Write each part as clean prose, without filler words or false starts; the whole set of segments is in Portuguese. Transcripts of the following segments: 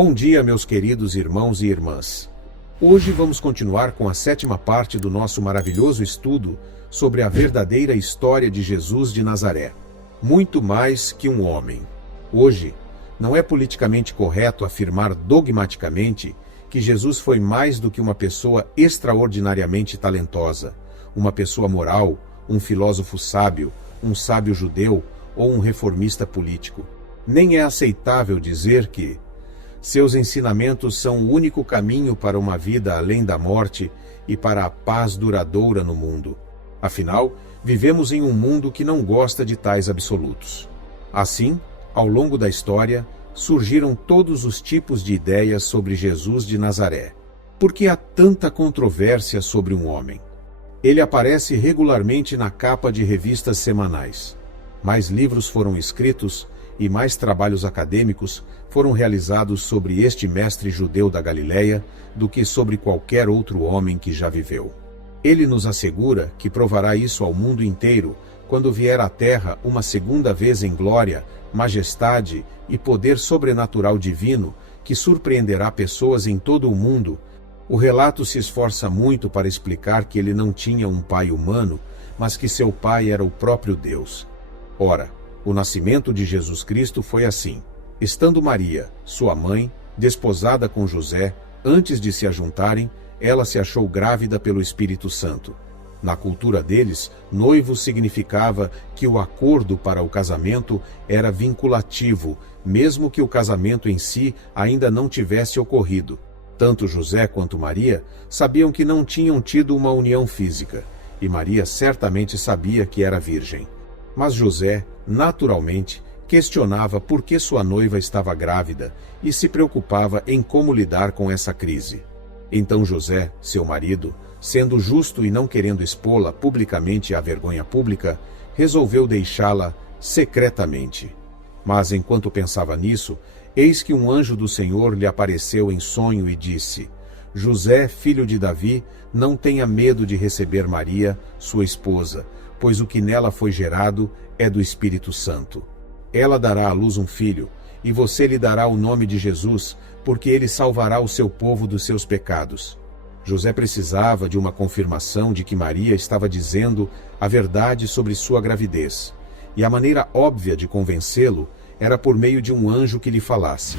Bom dia, meus queridos irmãos e irmãs. Hoje vamos continuar com a 7ª parte do nosso maravilhoso estudo sobre a verdadeira história de Jesus de Nazaré. Muito mais que um homem. Hoje, não é politicamente correto afirmar dogmaticamente que Jesus foi mais do que uma pessoa extraordinariamente talentosa, uma pessoa moral, um filósofo sábio, um sábio judeu ou um reformista político. Nem é aceitável dizer que seus ensinamentos são o único caminho para uma vida além da morte e para a paz duradoura no mundo. Afinal, vivemos em um mundo que não gosta de tais absolutos. Assim, ao longo da história, surgiram todos os tipos de ideias sobre Jesus de Nazaré. Por que há tanta controvérsia sobre um homem? Ele aparece regularmente na capa de revistas semanais. Mais livros foram escritos e mais trabalhos acadêmicos foram realizados sobre este mestre judeu da Galileia do que sobre qualquer outro homem que já viveu. Ele nos assegura que provará isso ao mundo inteiro quando vier à Terra uma segunda vez em glória, majestade e poder sobrenatural divino que surpreenderá pessoas em todo o mundo. O relato se esforça muito para explicar que ele não tinha um pai humano, mas que seu pai era o próprio Deus. Ora, o nascimento de Jesus Cristo foi assim. Estando Maria, sua mãe, desposada com José, antes de se ajuntarem, ela se achou grávida pelo Espírito Santo. Na cultura deles, noivo significava que o acordo para o casamento era vinculativo, mesmo que o casamento em si ainda não tivesse ocorrido. Tanto José quanto Maria sabiam que não tinham tido uma união física, e Maria certamente sabia que era virgem. Mas José, naturalmente, questionava por que sua noiva estava grávida e se preocupava em como lidar com essa crise. Então José, seu marido, sendo justo e não querendo expô-la publicamente à vergonha pública, resolveu deixá-la secretamente. Mas enquanto pensava nisso, eis que um anjo do Senhor lhe apareceu em sonho e disse: José, filho de Davi, não tenha medo de receber Maria, sua esposa, pois o que nela foi gerado é do Espírito Santo. Ela dará à luz um filho, e você lhe dará o nome de Jesus, porque ele salvará o seu povo dos seus pecados. José precisava de uma confirmação de que Maria estava dizendo a verdade sobre sua gravidez, e a maneira óbvia de convencê-lo era por meio de um anjo que lhe falasse.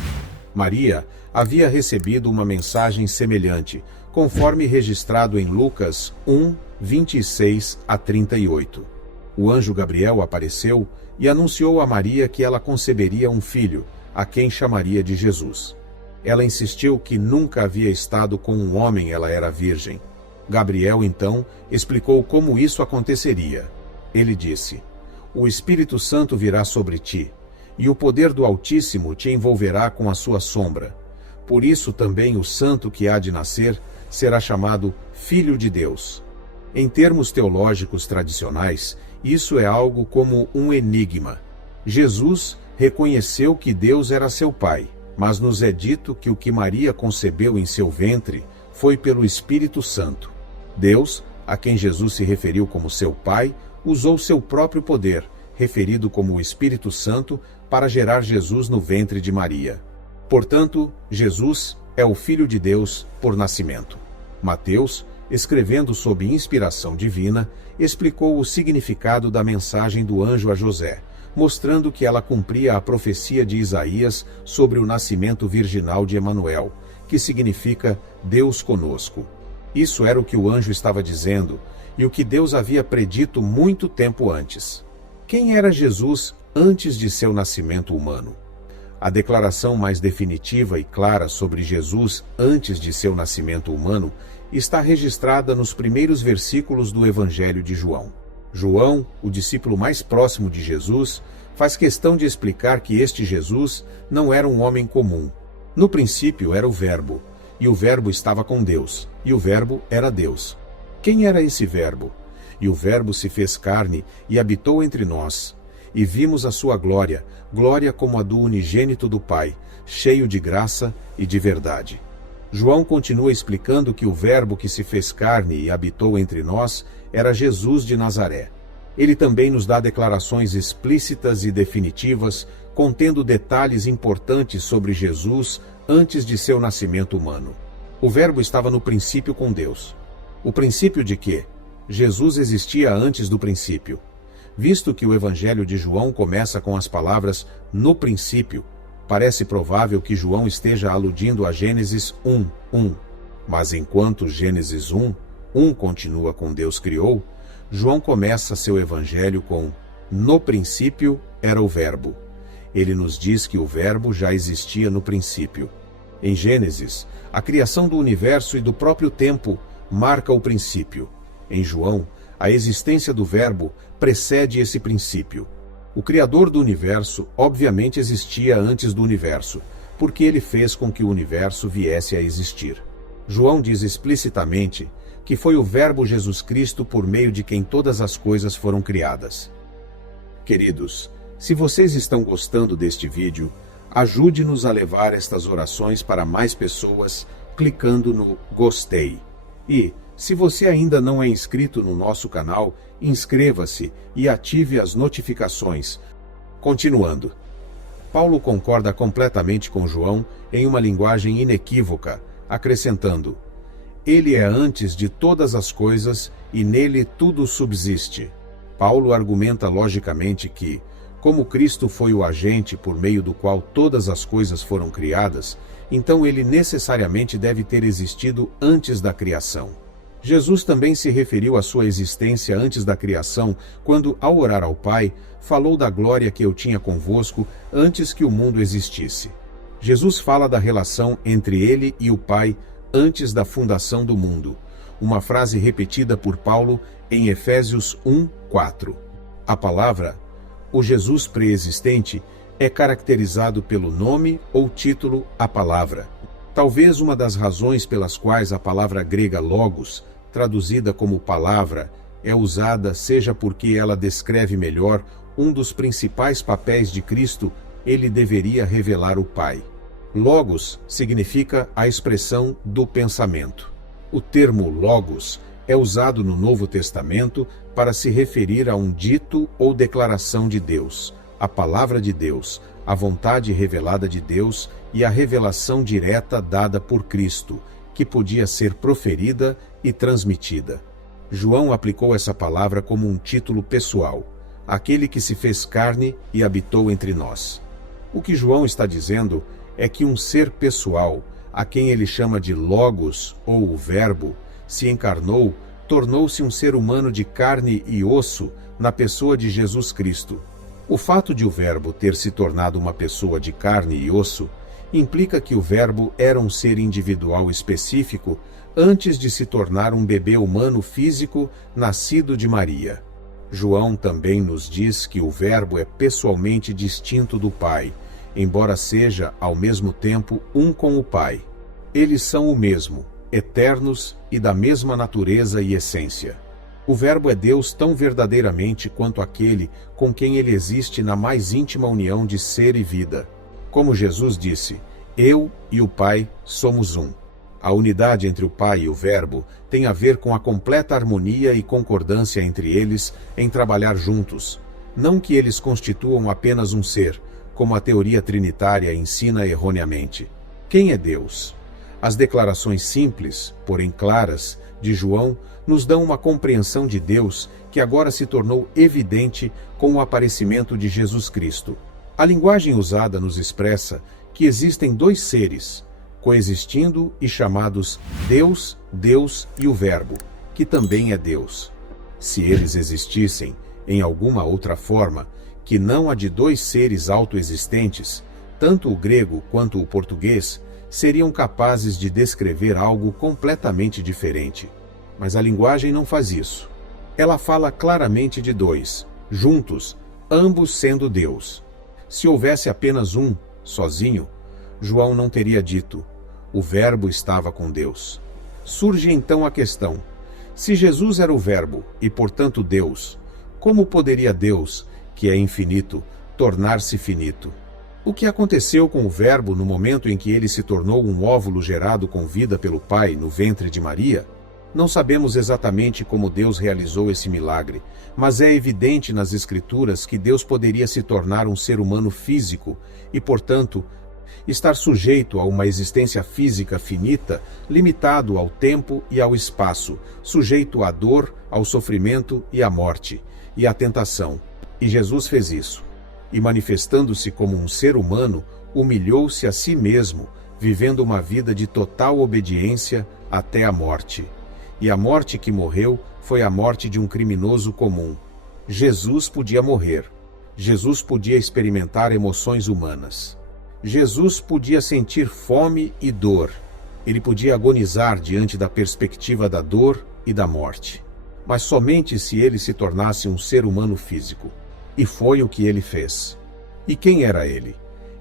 Maria havia recebido uma mensagem semelhante, conforme registrado em Lucas 1, 26 a 38. O anjo Gabriel apareceu e anunciou a Maria que ela conceberia um filho, a quem chamaria de Jesus. Ela insistiu que nunca havia estado com um homem, ela era virgem. Gabriel, então, explicou como isso aconteceria. Ele disse: O Espírito Santo virá sobre ti, e o poder do Altíssimo te envolverá com a sua sombra. Por isso também o santo que há de nascer será chamado Filho de Deus. Em termos teológicos tradicionais, isso é algo como um enigma. Jesus reconheceu que Deus era seu pai, mas nos é dito que o que Maria concebeu em seu ventre foi pelo Espírito Santo. Deus, a quem Jesus se referiu como seu pai, usou seu próprio poder, referido como o Espírito Santo, para gerar Jesus no ventre de Maria. Portanto, Jesus é o Filho de Deus por nascimento. Mateus, escrevendo sob inspiração divina, explicou o significado da mensagem do anjo a José, mostrando que ela cumpria a profecia de Isaías sobre o nascimento virginal de Emanuel, que significa Deus conosco. Isso era o que o anjo estava dizendo, e o que Deus havia predito muito tempo antes. Quem era Jesus antes de seu nascimento humano? A declaração mais definitiva e clara sobre Jesus antes de seu nascimento humano está registrada nos primeiros versículos do Evangelho de João. João, o discípulo mais próximo de Jesus, faz questão de explicar que este Jesus não era um homem comum. No princípio era o Verbo, e o Verbo estava com Deus, e o Verbo era Deus. Quem era esse Verbo? E o Verbo se fez carne e habitou entre nós, e vimos a sua glória, glória como a do unigênito do Pai, cheio de graça e de verdade. João continua explicando que o Verbo que se fez carne e habitou entre nós era Jesus de Nazaré. Ele também nos dá declarações explícitas e definitivas, contendo detalhes importantes sobre Jesus antes de seu nascimento humano. O Verbo estava no princípio com Deus. O princípio de quê? Jesus existia antes do princípio. Visto que o Evangelho de João começa com as palavras "no princípio", parece provável que João esteja aludindo a Gênesis 1:1. Mas enquanto Gênesis 1:1 continua com Deus criou, João começa seu Evangelho com "no princípio era o Verbo". Ele nos diz que o Verbo já existia no princípio. Em Gênesis, a criação do universo e do próprio tempo marca o princípio. Em João, a existência do Verbo precede esse princípio. O Criador do universo obviamente existia antes do universo, porque ele fez com que o universo viesse a existir. João diz explicitamente que foi o Verbo Jesus Cristo por meio de quem todas as coisas foram criadas. Queridos, se vocês estão gostando deste vídeo, ajude-nos a levar estas orações para mais pessoas clicando no gostei. E, se você ainda não é inscrito no nosso canal, inscreva-se e ative as notificações. Continuando. Paulo concorda completamente com João em uma linguagem inequívoca, acrescentando: ele é antes de todas as coisas e nele tudo subsiste. Paulo argumenta logicamente que, como Cristo foi o agente por meio do qual todas as coisas foram criadas, então ele necessariamente deve ter existido antes da criação. Jesus também se referiu à sua existência antes da criação, quando, ao orar ao Pai, falou da glória que eu tinha convosco antes que o mundo existisse. Jesus fala da relação entre ele e o Pai antes da fundação do mundo, uma frase repetida por Paulo em Efésios 1:4. A palavra, o Jesus preexistente, é caracterizado pelo nome ou título a palavra. Talvez uma das razões pelas quais a palavra grega logos, traduzida como palavra, é usada seja porque ela descreve melhor um dos principais papéis de Cristo, ele deveria revelar o Pai. Logos significa a expressão do pensamento. O termo logos é usado no Novo Testamento para se referir a um dito ou declaração de Deus, a palavra de Deus, a vontade revelada de Deus e a revelação direta dada por Cristo, que podia ser proferida e transmitida. João aplicou essa palavra como um título pessoal, aquele que se fez carne e habitou entre nós. O que João está dizendo é que um ser pessoal, a quem ele chama de Logos ou o Verbo, se encarnou, tornou-se um ser humano de carne e osso na pessoa de Jesus Cristo. O fato de o Verbo ter se tornado uma pessoa de carne e osso implica que o Verbo era um ser individual específico antes de se tornar um bebê humano físico nascido de Maria. João também nos diz que o Verbo é pessoalmente distinto do Pai, embora seja, ao mesmo tempo, um com o Pai. Eles são o mesmo, eternos e da mesma natureza e essência. O Verbo é Deus tão verdadeiramente quanto aquele com quem ele existe na mais íntima união de ser e vida. Como Jesus disse, eu e o Pai somos um. A unidade entre o Pai e o Verbo tem a ver com a completa harmonia e concordância entre eles em trabalhar juntos. Não que eles constituam apenas um ser, como a teoria trinitária ensina erroneamente. Quem é Deus? As declarações simples, porém claras, de João nos dão uma compreensão de Deus que agora se tornou evidente com o aparecimento de Jesus Cristo. A linguagem usada nos expressa que existem dois seres, coexistindo e chamados Deus, Deus e o Verbo, que também é Deus. Se eles existissem, em alguma outra forma, que não a de dois seres autoexistentes, tanto o grego quanto o português seriam capazes de descrever algo completamente diferente. Mas a linguagem não faz isso. Ela fala claramente de dois, juntos, ambos sendo Deus. Se houvesse apenas um, sozinho, João não teria dito, o Verbo estava com Deus. Surge então a questão, se Jesus era o Verbo e, portanto, Deus, como poderia Deus, que é infinito, tornar-se finito? O que aconteceu com o Verbo no momento em que ele se tornou um óvulo gerado com vida pelo Pai no ventre de Maria? Não sabemos exatamente como Deus realizou esse milagre, mas é evidente nas Escrituras que Deus poderia se tornar um ser humano físico e, portanto, estar sujeito a uma existência física finita, limitado ao tempo e ao espaço, sujeito à dor, ao sofrimento e à morte, e à tentação. E Jesus fez isso. E manifestando-se como um ser humano, humilhou-se a si mesmo, vivendo uma vida de total obediência até a morte. E a morte que morreu foi a morte de um criminoso comum. Jesus podia morrer. Jesus podia experimentar emoções humanas. Jesus podia sentir fome e dor. Ele podia agonizar diante da perspectiva da dor e da morte. Mas somente se ele se tornasse um ser humano físico. E foi o que ele fez. E quem era ele?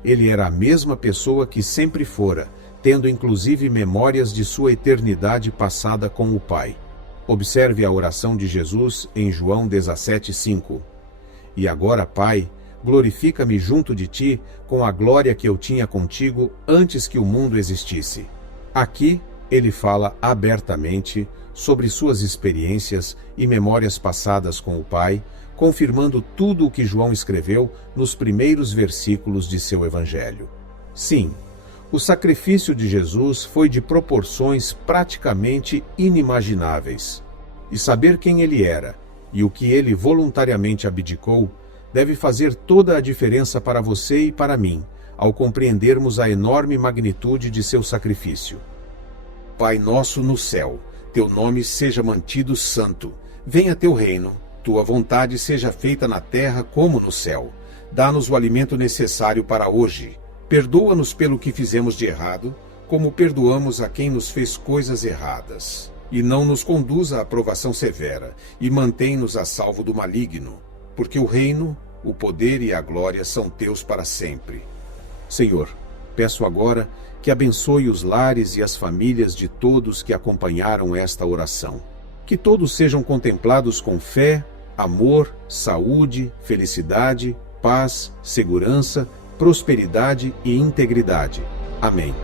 Ele era a mesma pessoa que sempre fora, tendo inclusive memórias de sua eternidade passada com o Pai. Observe a oração de Jesus em João 17:5. E agora, Pai, glorifica-me junto de ti com a glória que eu tinha contigo antes que o mundo existisse. Aqui, ele fala abertamente sobre suas experiências e memórias passadas com o Pai, confirmando tudo o que João escreveu nos primeiros versículos de seu Evangelho. Sim, o sacrifício de Jesus foi de proporções praticamente inimagináveis. E saber quem ele era e o que ele voluntariamente abdicou deve fazer toda a diferença para você e para mim, ao compreendermos a enorme magnitude de seu sacrifício. Pai nosso no céu, teu nome seja mantido santo. Venha teu reino, tua vontade seja feita na terra como no céu. Dá-nos o alimento necessário para hoje. Perdoa-nos pelo que fizemos de errado, como perdoamos a quem nos fez coisas erradas. E não nos conduza à provação severa, e mantém-nos a salvo do maligno, porque o reino, o poder e a glória são teus para sempre. Senhor, peço agora que abençoe os lares e as famílias de todos que acompanharam esta oração. Que todos sejam contemplados com fé, amor, saúde, felicidade, paz, segurança, prosperidade e integridade. Amém.